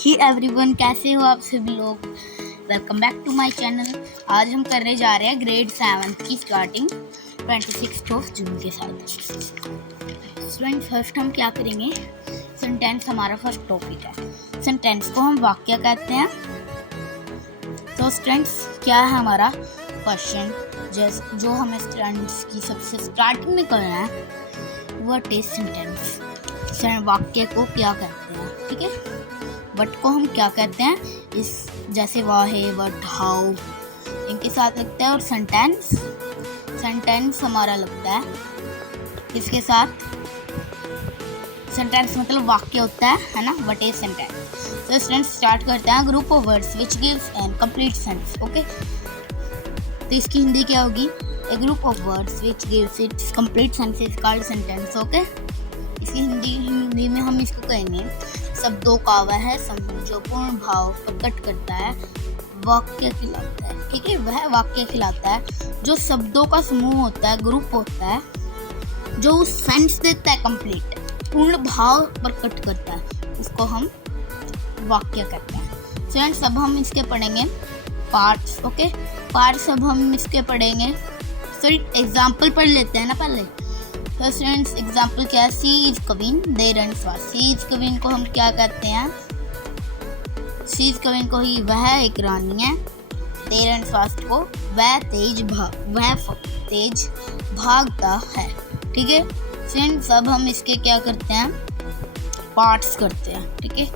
ही everyone, कैसे हो आप सभी लोग। Welcome back to my channel. आज हम करने जा रहे हैं ग्रेड 7 की स्टार्टिंग 26 जून के साथ। स्टूडेंट, फर्स्ट हम क्या करेंगे, सेंटेंस हमारा फर्स्ट टॉपिक है। सेंटेंस को हम वाक्य कहते हैं। तो स्टूडेंट्स, क्या है हमारा क्वेश्चन जो हमें स्टूडेंट्स की सबसे स्टार्टिंग में करना है, व्हाट इज सेंटेंस। वाक्य को क्या कहते हैं, ठीक है। व्हाट को हम क्या कहते हैं, इस जैसे वाहे, व्हाट, हाउ इनके साथ लगता है। और सेंटेंस हमारा लगता है इसके साथ। सेंटेंस मतलब वाक्य होता है ना। What is sentence. तो स्टूडेंट्स स्टार्ट करते हैं। Group of words which gives an complete sense. Okay, तो इसकी हिंदी क्या होगी, a group of words which gives its complete sense is called sentence. Okay, इसकी हिंदी में हम इसको कहेंगे शब्दों का वह समूह जो पूर्ण भाव प्रकट करता है, वाक्य कहलाता है। ठीक है, वह वाक्य कहलाता है जो शब्दों का समूह होता है, ग्रुप होता है, जो सेंस देता है, कंप्लीट पूर्ण भाव प्रकट करता है, उसको हम वाक्य कहते हैं। फ्रेंड्स, अब हम इसके पढ़ेंगे पार्ट्स। ओके, पार्ट्स अब हम इसके पढ़ेंगे। फिर एग्जाम्पल पढ़ लेते हैं ना पहले। तो स्टूडेंट्स, एग्जाम्पल क्या है, she is Kavin they run fast. She is Kavin को हम क्या कहते हैं, सी इज कविन को ही वह एक रानी है। दे रन फास्ट को वह तेज भागता है। ठीक है फ्रेंड्स, अब हम इसके क्या करते हैं, पार्ट्स करते हैं। ठीक है,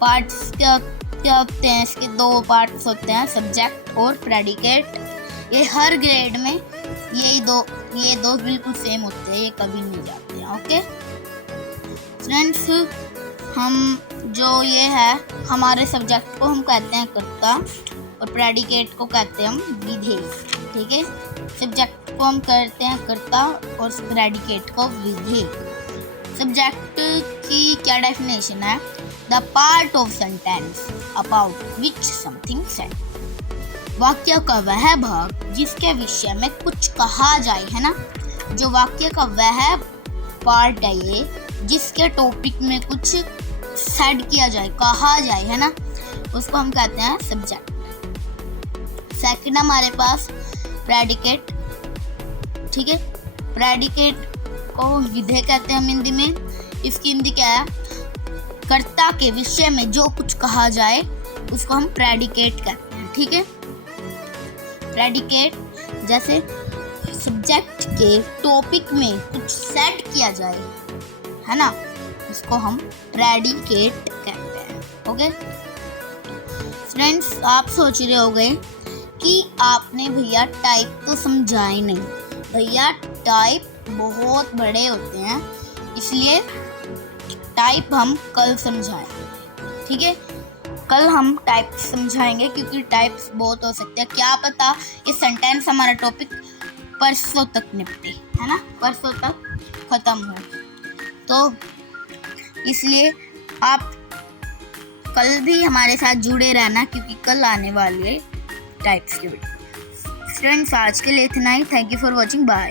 पार्ट्स क्या होते हैं, इसके दो पार्ट्स होते हैं, सब्जेक्ट और प्रेडिकेट। ये हर ग्रेड में ये दो बिल्कुल सेम होते हैं, ये कभी नहीं जाते हैं। ओके फ्रेंड्स, हम जो ये है, हमारे सब्जेक्ट को हम कहते हैं कर्ता और प्रेडिकेट को कहते हैं हम विधेय। ठीक है, सब्जेक्ट को हम कहते हैं कर्ता और प्रेडिकेट को विधेय। सब्जेक्ट की क्या डेफिनेशन है, the part of sentence about which something said. वाक्य का वह भाग जिसके विषय में कुछ कहा जाए, है ना। जो वाक्य का वह पार्ट है ये, जिसके टॉपिक में कुछ सेड किया जाए, कहा जाए, है ना, उसको हम कहते हैं सब्जेक्ट। सेकंड हमारे पास प्रेडिकेट। ठीक है, प्रेडिकेट को विधेय कहते हैं हम हिंदी में। इसकी हिंदी क्या है, कर्ता के विषय में जो कुछ कहा जाए उसको हम प्रेडिकेट कहते हैं। ठीक है, प्रेडिकेट जैसे सब्जेक्ट के टॉपिक में कुछ सेट किया जाए, है ना, उसको हम प्रेडिकेट कहते हैं। ओके फ्रेंड्स, आप सोच रहे होंगे कि आपने भैया टाइप तो समझाए नहीं। भैया टाइप बहुत बड़े होते हैं, इसलिए टाइप हम कल समझाएंगे। ठीक है, कल हम टाइप समझाएंगे, क्योंकि टाइप्स बहुत हो सकते हैं। क्या पता ये सेंटेंस हमारा टॉपिक परसों तक निपटे, है ना, परसों तक ख़त्म हो। तो इसलिए आप कल भी हमारे साथ जुड़े रहना, क्योंकि कल आने वाली है टाइप्स की वीडियो। फ्रेंड्स, आज के लिए इतना ही। Thank you for watching, bye.